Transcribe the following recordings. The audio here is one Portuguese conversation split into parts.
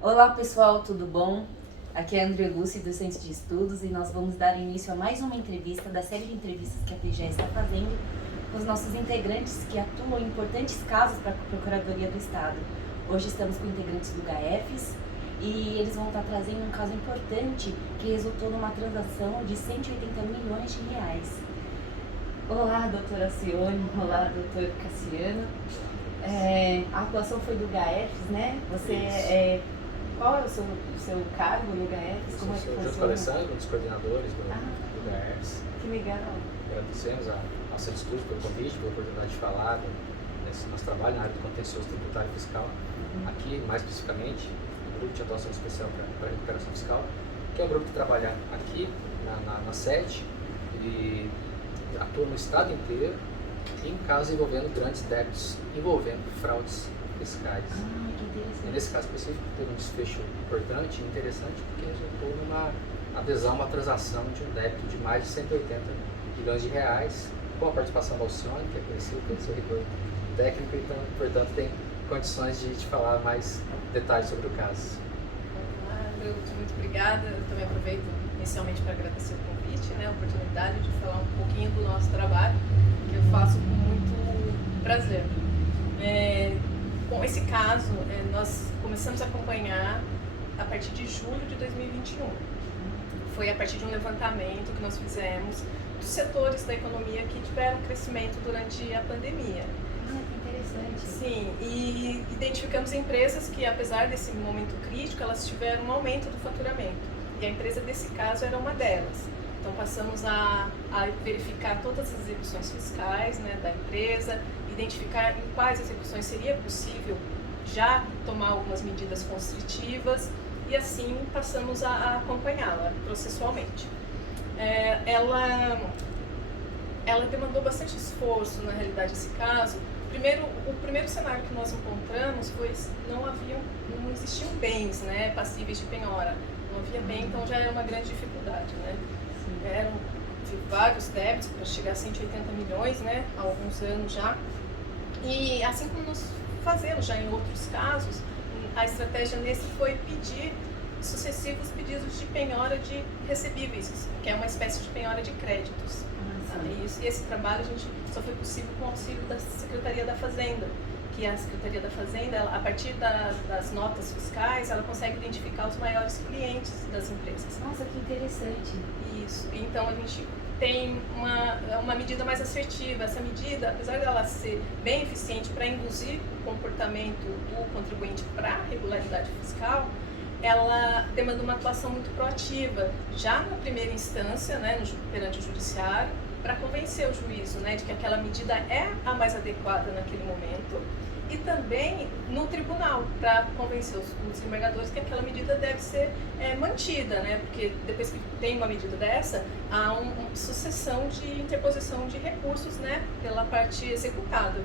Olá pessoal, tudo bom? Aqui é a André Lucy do Centro de Estudos e nós vamos dar início a mais uma entrevista da série de entrevistas que a PGE está fazendo com os nossos integrantes que atuam em importantes casos para a Procuradoria do Estado. Hoje estamos com integrantes do GAEFES e eles vão estar trazendo um caso importante que resultou numa transação de 180 milhões de reais. Olá, doutora Alcione, olá, doutor Cassiano. A atuação foi do GAEFES, né? Qual é o seu cargo no GAEFES? Como é que Junto com o funciona? Alessandro, um dos coordenadores do GAERS. Que legal. Agradecemos a nossa estúdio pelo convite, pela oportunidade de falar desse nosso trabalho na área do contencioso tributário e fiscal. Aqui, mais especificamente, o Grupo de Atuação Especial para a Recuperação Fiscal, que é um grupo que trabalha aqui na sede e atua no estado inteiro em casos envolvendo grandes débitos, envolvendo fraudes fiscais. Que interessante. E nesse caso específico teve um desfecho importante e interessante porque resultou numa adesão a uma transação de um débito de mais de 180 milhões de reais, com a participação da Alcione, que é conhecido pelo seu rigor técnico, então, portanto, tem condições de falar mais detalhes sobre o caso. Olá, muito obrigada. Eu também aproveito inicialmente para agradecer o convite, a oportunidade de falar um pouquinho do nosso trabalho, que eu faço com muito prazer. Com esse caso, nós começamos a acompanhar a partir de julho de 2021. Foi a partir de um levantamento que nós fizemos dos setores da economia que tiveram crescimento durante a pandemia. Que interessante. Sim, e identificamos empresas que, apesar desse momento crítico, elas tiveram um aumento do faturamento. E a empresa desse caso era uma delas. Então passamos a verificar todas as execuções fiscais da empresa, identificar em quais execuções seria possível já tomar algumas medidas constritivas e assim passamos a acompanhá-la processualmente. Ela demandou bastante esforço, na realidade, esse caso. O primeiro cenário que nós encontramos foi não existiam bens passíveis de penhora. Não havia bem, então já era uma grande dificuldade. Eram vários débitos para chegar a 180 milhões, há alguns anos já. E assim como nós fazemos já em outros casos, a estratégia nesse foi pedir sucessivos pedidos de penhora de recebíveis, que é uma espécie de penhora de créditos. E esse trabalho a gente só foi possível com o auxílio da Secretaria da Fazenda, que a Secretaria da Fazenda, a partir das notas fiscais, ela consegue identificar os maiores clientes das empresas. Nossa, que interessante. Isso. Então a gente tem uma medida mais assertiva. Essa medida, apesar dela ser bem eficiente para induzir o comportamento do contribuinte para a regularidade fiscal, ela demanda uma atuação muito proativa, já na primeira instância, perante o judiciário, para convencer o juízo de que aquela medida é a mais adequada naquele momento, e também no tribunal, para convencer os desembargadores que aquela medida deve ser mantida, porque depois que tem uma medida dessa, há uma sucessão de interposição de recursos pela parte executada.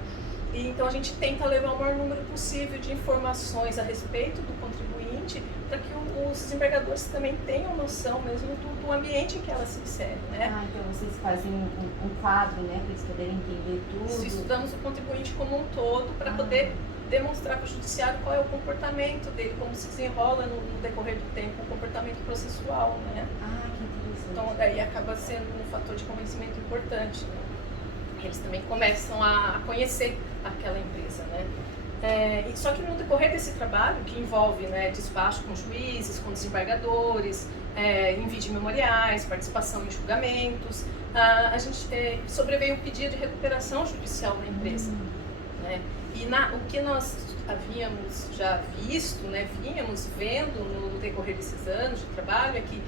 E então a gente tenta levar o maior número possível de informações a respeito do contribuinte, para que os desembargadores também tenham noção mesmo do ambiente em que ela se insere. Então vocês fazem um quadro, para eles poderem entender tudo. Isso, estudamos o contribuinte como um todo para poder demonstrar para o judiciário qual é o comportamento dele, como se desenrola no decorrer do tempo o comportamento processual. Que interessante. Então daí acaba sendo um fator de convencimento importante. Eles também começam a conhecer aquela empresa. Só que no decorrer desse trabalho, que envolve despacho com juízes, com desembargadores, envio de memoriais, participação em julgamentos, a gente sobreveio o pedido de recuperação judicial da empresa. E o que nós havíamos já visto, vínhamos vendo no decorrer desses anos de trabalho, é que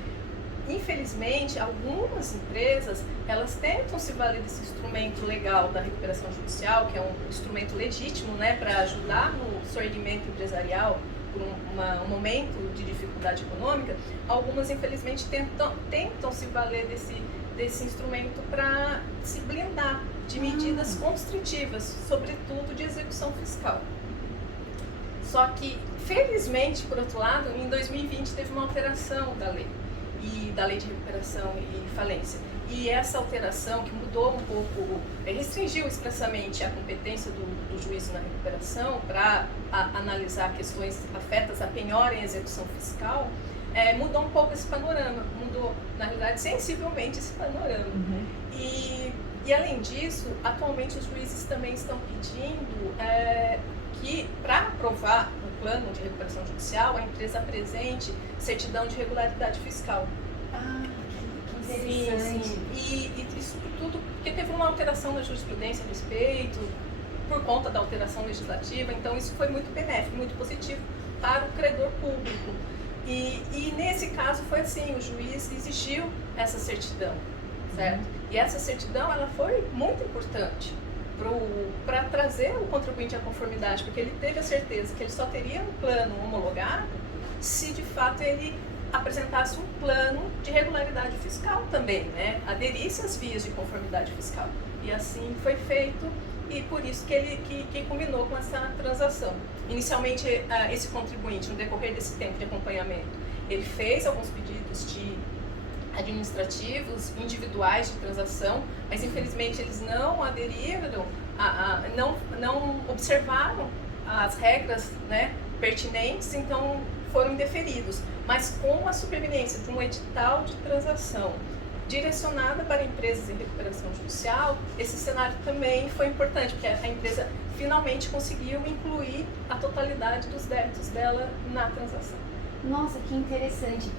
infelizmente, algumas empresas, elas tentam se valer desse instrumento legal da recuperação judicial, que é um instrumento legítimo, para ajudar no sorgimento empresarial por um momento de dificuldade econômica. Algumas, infelizmente, tentam se valer desse instrumento para se blindar de medidas constritivas, sobretudo de execução fiscal. Só que, felizmente, por outro lado, em 2020 teve uma alteração da lei. e da Lei de Recuperação e Falência. E essa alteração que mudou um pouco, restringiu expressamente a competência do juiz na recuperação para analisar questões afetas à penhora em execução fiscal, mudou um pouco esse panorama, mudou, na realidade, sensivelmente esse panorama. E além disso, atualmente os juízes também estão pedindo que, para aprovar o plano de recuperação judicial, a empresa apresente certidão de regularidade fiscal. Que interessante. Sim. E isso tudo porque teve uma alteração na jurisprudência a respeito, por conta da alteração legislativa, então isso foi muito benéfico, muito positivo para o credor público. E nesse caso foi assim, o juiz exigiu essa certidão, certo? E essa certidão ela foi muito importante para trazer o contribuinte à conformidade, porque ele teve a certeza que ele só teria um plano homologado se de fato ele apresentasse um plano de regularidade fiscal também, né? Aderisse às vias de conformidade fiscal. E assim foi feito, e por isso que ele que culminou com essa transação. Inicialmente, esse contribuinte, no decorrer desse tempo de acompanhamento, ele fez alguns pedidos de administrativos individuais de transação, mas infelizmente eles não aderiram, não observaram as regras, né, pertinentes, então foram indeferidos. Mas com a superveniência de um edital de transação direcionada para empresas em recuperação judicial, esse cenário também foi importante, porque a empresa finalmente conseguiu incluir a totalidade dos débitos dela na transação. Nossa, que interessante.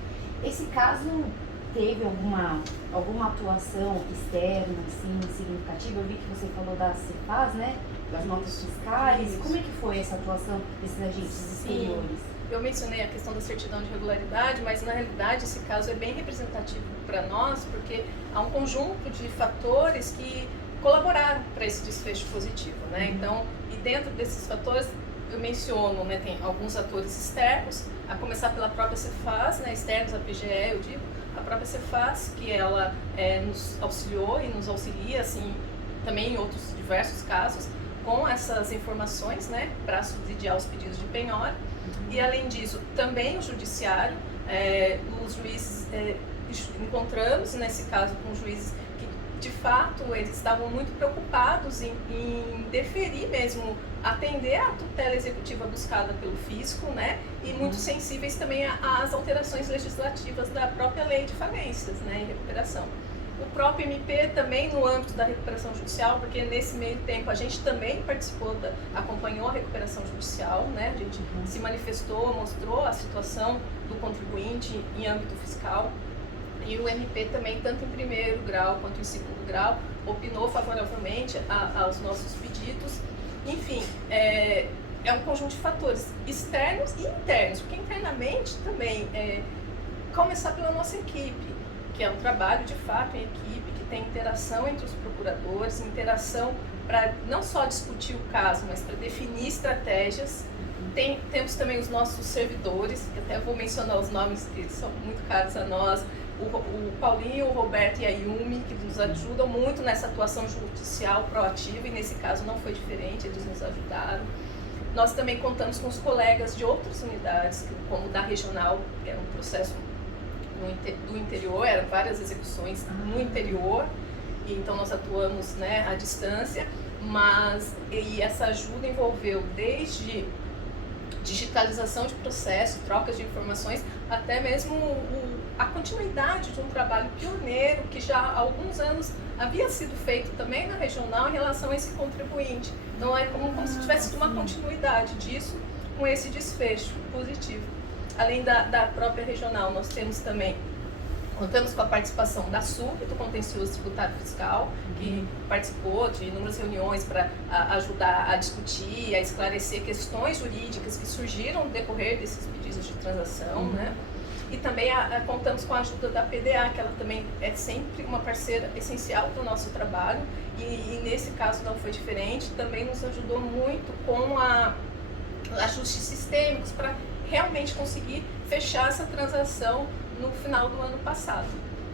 Esse caso teve alguma atuação externa, assim, significativa? Eu vi que você falou das CEFAS, né? Das notas fiscais. Isso. Como é que foi essa atuação desses agentes exteriores? Eu mencionei a questão da certidão de regularidade, mas na realidade esse caso é bem representativo para nós, porque há um conjunto de fatores que colaboraram para esse desfecho positivo, né? Então, e dentro desses fatores, eu menciono, né, tem alguns atores externos, a começar pela própria CEFAS, né, externos à PGE, eu digo, a própria CEFAS, que ela nos auxiliou e nos auxilia, assim, também em outros diversos casos, com essas informações, né, para subsidiar os pedidos de penhora. E além disso, também o judiciário, os juízes, encontramos nesse caso com juízes que de fato eles estavam muito preocupados em deferir mesmo, atender à tutela executiva buscada pelo fisco, né, e muito sensíveis também às alterações legislativas da própria lei de falências, né, em recuperação. O próprio MP também no âmbito da recuperação judicial, porque nesse meio tempo a gente também participou, acompanhou a recuperação judicial, né? A gente se manifestou, mostrou a situação do contribuinte em âmbito fiscal, e o MP também, tanto em primeiro grau quanto em segundo grau, opinou favoravelmente aos nossos pedidos. Enfim, é um conjunto de fatores externos e internos, porque internamente também, começar pela nossa equipe, que é um trabalho de fato em equipe, que tem interação entre os procuradores, interação para não só discutir o caso, mas para definir estratégias. Temos também os nossos servidores, que até vou mencionar os nomes que são muito caros a nós, o Paulinho, o Roberto e a Yumi, que nos ajudam muito nessa atuação judicial proativa, e nesse caso não foi diferente, eles nos ajudaram. Nós também contamos com os colegas de outras unidades, como da regional, que era um processo do interior, eram várias execuções no interior, e então nós atuamos, né, à distância, e essa ajuda envolveu desde digitalização de processo, trocas de informações, até mesmo a continuidade de um trabalho pioneiro que já há alguns anos havia sido feito também na regional em relação a esse contribuinte. Então é como se tivesse uma continuidade disso com esse desfecho positivo. Além da própria regional, nós contamos com a participação da SUB, do Contencioso Tributário Fiscal, que participou de inúmeras reuniões para ajudar a discutir, a esclarecer questões jurídicas que surgiram no decorrer desses pedidos de transação, né? E também contamos com a ajuda da PDA, que ela também é sempre uma parceira essencial para o nosso trabalho, e nesse caso não foi diferente, também nos ajudou muito com ajustes sistêmicos para realmente conseguir fechar essa transação no final do ano passado.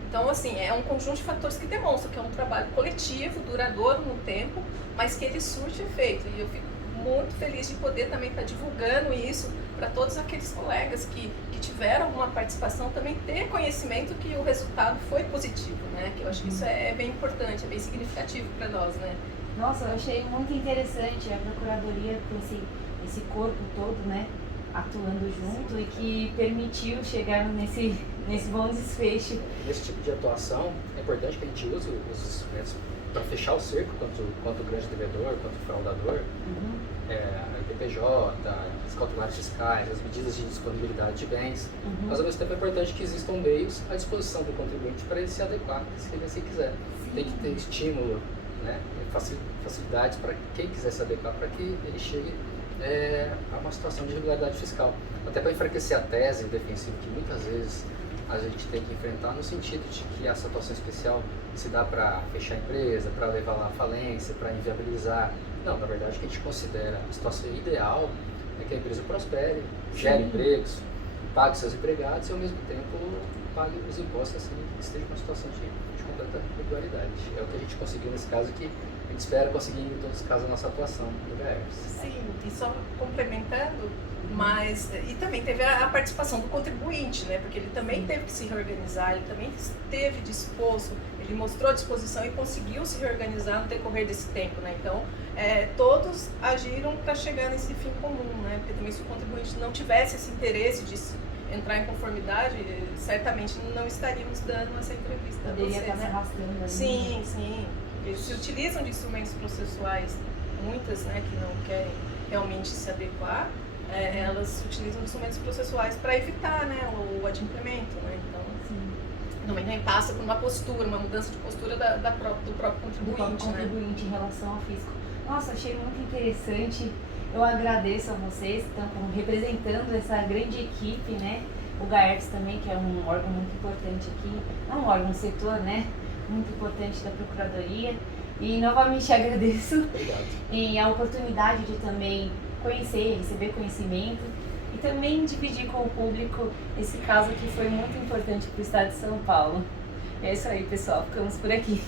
Então, assim, é um conjunto de fatores que demonstram que é um trabalho coletivo, duradouro no tempo, mas que ele surte efeito. E eu fico muito feliz de poder também estar divulgando isso, para todos aqueles colegas que tiveram alguma participação também ter conhecimento que o resultado foi positivo, né? Que eu acho que isso é bem importante, é bem significativo para nós, né? Nossa, eu achei muito interessante a Procuradoria com esse corpo todo, né, atuando junto e que permitiu chegar nesse bom desfecho. Nesse tipo de atuação, é importante que a gente use os instrumentos para fechar o cerco quanto o grande devedor, quanto o fraudador, a IPPJ, as cautelares fiscais, as medidas de disponibilidade de bens, mas ao mesmo tempo é importante que existam meios à disposição do contribuinte para ele se adequar, se ele assim quiser. Tem que ter estímulo, né, facilidades para quem quiser se adequar para que ele chegue a uma situação de regularidade fiscal. Até para enfraquecer a tese defensiva que muitas vezes a gente tem que enfrentar no sentido de que a situação especial se dá para fechar a empresa, para levar lá à falência, para inviabilizar. Não, na verdade o que a gente considera a situação ideal é que a empresa prospere, gere empregos, pague seus empregados e ao mesmo tempo pague os impostos assim que esteja numa situação de completa regularidade. É o que a gente conseguiu nesse caso que a gente espera conseguir em todos os casos a nossa atuação do GAERS. Sim, e só complementando, e também teve a participação do contribuinte, né? Porque ele também teve que se reorganizar, ele também esteve disposto, ele mostrou a disposição e conseguiu se reorganizar no decorrer desse tempo, né? Então, todos agiram para chegar nesse fim comum, né? Porque também se o contribuinte não tivesse esse interesse de entrar em conformidade, certamente não estaríamos dando essa entrevista. Poderia estar se arrastando ali. Sim, sim. Eles se utilizam de instrumentos processuais, muitas, né, que não querem realmente se adequar, elas utilizam de instrumentos processuais para evitar, né, o adimplemento, né? Então, também passa por uma postura, uma mudança de postura do próprio contribuinte, em relação ao fisco. Nossa, achei muito interessante. Eu agradeço a vocês que estão representando essa grande equipe, né? O GAERS também, que é um órgão muito importante aqui, é um órgão setor, né? Muito importante da Procuradoria. E novamente agradeço e a oportunidade de também conhecer, receber conhecimento e também dividir com o público esse caso que foi muito importante para o estado de São Paulo. É isso aí, pessoal. Ficamos por aqui.